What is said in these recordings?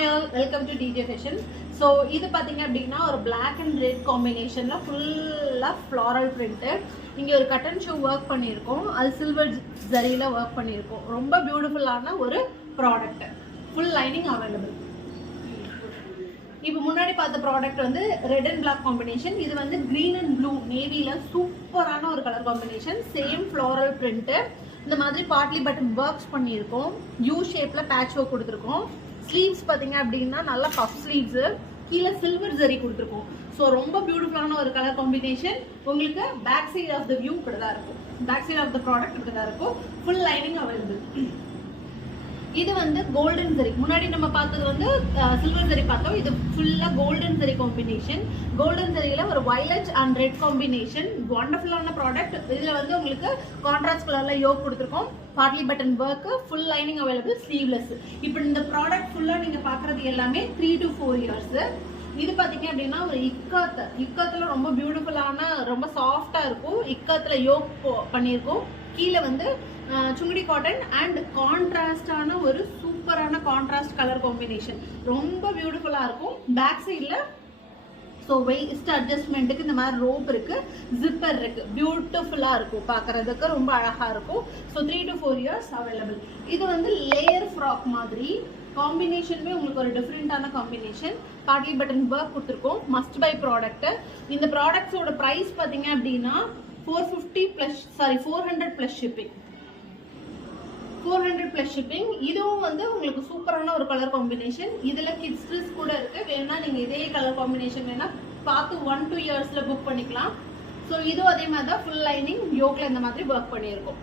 Hi all, welcome to DJ Fashion. So இது பாத்தீங்க அப்படின்னா ஒரு black and red combinationல ஃபுல்லா floral printed. இங்க ஒரு cut and show work பண்ணியிருக்கோம். அது silver ஜரியில work பண்ணியிருக்கோம். ரொம்ப பியூட்டிஃபுல்லான ஒரு ப்ராடக்ட். Full lining available. இப்போ முன்னாடி பார்த்த ப்ராடக்ட் வந்து ரெட் அண்ட் பிளாக் காம்பினேஷன். இது வந்து கிரீன் அண்ட் ப்ளூ நேவில சூப்பரான ஒரு colour combination. Same floral print. இந்த மாதிரி பார்ட்லி பட்டன் ஒர்க்ஸ் பண்ணியிருக்கோம். யூ ஷேப்ல பேட்ச் ஒர்க் கொடுத்துருக்கோம். ஸ்லீவ்ஸ் பார்த்தீங்க அப்படின்னா நல்லா பஃப் ஸ்லீவ்ஸ், கீழே சில்வர் ஜரி கொடுத்துருக்கோம். ஸோ ரொம்ப பியூட்டிஃபுல்லான ஒரு கலர் காம்பினேஷன். உங்களுக்கு back side of the view இப்படிதான் இருக்கும். Back side of the product இப்படிதான் இருக்கும். Full lining available. இது வந்து கோல்டன் ஜரி. முன்னாடி நம்ம பார்த்தது வந்து சில்வர் ஜரி பார்த்தோம். இது ஃபுல்லா கோல்டன் ஜரி காம்பினேஷன். கோல்டன் ஜரியில ஒரு வயலட் அண்ட் ரெட் காம்பினேஷன். வண்டர்ஃபுல்லான ப்ராடக்ட். இதுல வந்து உங்களுக்கு கான்ட்ராஸ்ட் கலர்ல யோக் கொடுத்துருக்கோம். Partly button work, full lining available, sleeveless. இப்போ இந்த ப்ராடக்ட் ஃபுல்லா நீங்க பாக்குறது எல்லாமே 3 to 4 years. இது பாத்தீங்க அப்படின்னா ஒரு இக்கத்துல ரொம்ப பியூட்டிஃபுல்லான, ரொம்ப சாஃப்டா இருக்கும். இக்கத்துல யோக் பண்ணியிருக்கோம். கீழே வந்து சுங்குடி காட்டன் அண்ட் கான்ட்ராஸ்டான ஒரு சூப்பரான கான்ட்ராஸ்ட் கலர் காம்பினேஷன். ரொம்ப பியூட்டிஃபுல்லா இருக்கும். பேக் சைட்ல ஸோ வெயிஸ்ட் அட்ஜஸ்ட்மெண்ட்டுக்கு இந்த மாதிரி ரோப் இருக்கு, ஜிப்பர் இருக்கு. பியூட்டிஃபுல்லா இருக்கும், பார்க்கறதுக்கு ரொம்ப அழகா இருக்கும். So 3 to 4 years available. இது வந்து லேயர் ஃப்ராக் மாதிரி. காம்பினேஷனுமே உங்களுக்கு ஒரு டிஃப்ரெண்டான காம்பினேஷன். பார்ட்லி பட்டன் ஒர்க் கொடுத்துருக்கோம். Must by product. இந்த ப்ராடக்ட்ஸோட ப்ரைஸ் பார்த்தீங்க அப்படின்னா 400 plus shipping. 400 plus shipping. இதுவும் வந்து உங்களுக்கு சூப்பரான ஒரு கலர் காம்பினேஷன். இதுல கிட்ஸ் ட்ரெஸ் கூட இருக்கு. வேணா நீங்க இதே கலர் காம்பினேஷன் வேணா பார்த்து 1-2 yearsல புக் பண்ணிக்கலாம். ஸோ இதுவும் அதே மாதிரி தான் ஃபுல் லைனிங் யோக்ல இந்த மாதிரி ஒர்க் பண்ணியிருக்கோம்.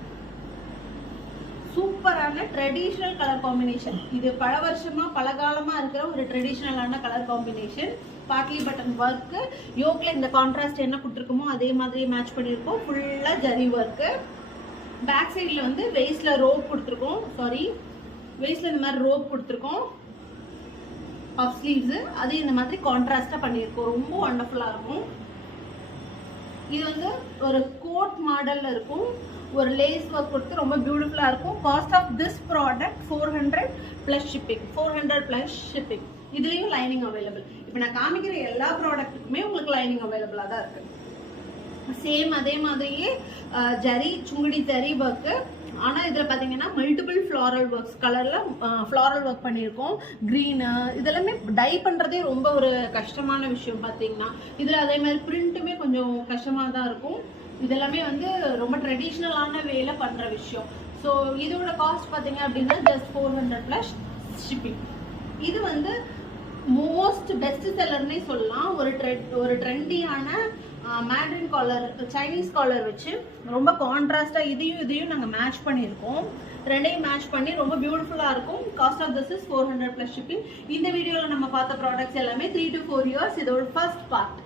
சூப்பரான ட்ரெடிஷ்னல் கலர் காம்பினேஷன். இது பல வருஷமா பல காலமா இருக்கிற ஒரு ட்ரெடிஷ்னலான colour combination. Partly button work, யோக்ல இந்த கான்ட்ராஸ்ட் என்ன கொடுத்துருக்கோமோ அதே மாதிரி மேட்ச் பண்ணியிருக்கோம். ஃபுல்லா ஜரி ஒர்க்கு. பேக் சைடில் வந்து வெயிஸ்ட்ல ரோப் கொடுத்துருக்கோம். வெயிஸ்ட்ல இந்த மாதிரி ரோப் கொடுத்துருக்கோம். ஆஃப் ஸ்லீவ்ஸ் அது இந்த மாதிரி கான்ட்ராஸ்டா பண்ணியிருக்கோம். ரொம்ப வண்டர்ஃபுல்லா இருக்கும். இது வந்து ஒரு கோட் மாடல்ல இருக்கும். ஒரு லேஸ் ஒர்க் கொடுத்து ரொம்ப பியூட்டிஃபுல்லா இருக்கும். Cost of this product 400 plus shipping. 400 plus shipping. இதுலயும் லைனிங் அவைலபிள். இப்போ நான் காமிக்கிற எல்லா ப்ராடக்ட்டுக்குமே உங்களுக்கு லைனிங் அவைலபிளா தான் இருக்கு. சேம் அதே மாதிரியே ஜரி, சுங்குடி ஜரி ஒர்க்கு. ஆனா இதுல பாத்தீங்கன்னா மல்டிபிள் ஃப்ளாரல் ஒர்க்ஸ் கலர்ல ஃப்ளாரல் ஒர்க் பண்ணியிருக்கோம். கிரீனு இதெல்லாமே டை பண்றதே ரொம்ப ஒரு கஷ்டமான விஷயம் பாத்தீங்கன்னா. இதுல அதே மாதிரி பிரிண்ட்டுமே கொஞ்சம் கஷ்டமா தான் இருக்கும். இதெல்லாமே வந்து ரொம்ப ட்ரெடிஷ்னலான வேல பண்ற விஷயம். ஸோ இதோட காஸ்ட் பாத்தீங்க அப்படின்னா ஜஸ்ட் 400 plus shipping. இது வந்து மோஸ்ட் பெஸ்ட் செல்லர்னே சொல்லலாம். ஒரு ட்ரெண்டியான மேட்ரின் காலர், சைனீஸ் காலர் வச்சு ரொம்ப கான்ட்ராஸ்டா இதையும் நாங்கள் மேட்ச் பண்ணியிருக்கோம். ரெண்டையும் மேட்ச் பண்ணி ரொம்ப பியூட்டிஃபுல்லா இருக்கும். Cost of this is 400 plus shipping. இந்த வீடியோவில் நம்ம பார்த்த ப்ராடக்ட்ஸ் எல்லாமே 3 to 4 years. இதோட ஃபர்ஸ்ட் பார்ட்.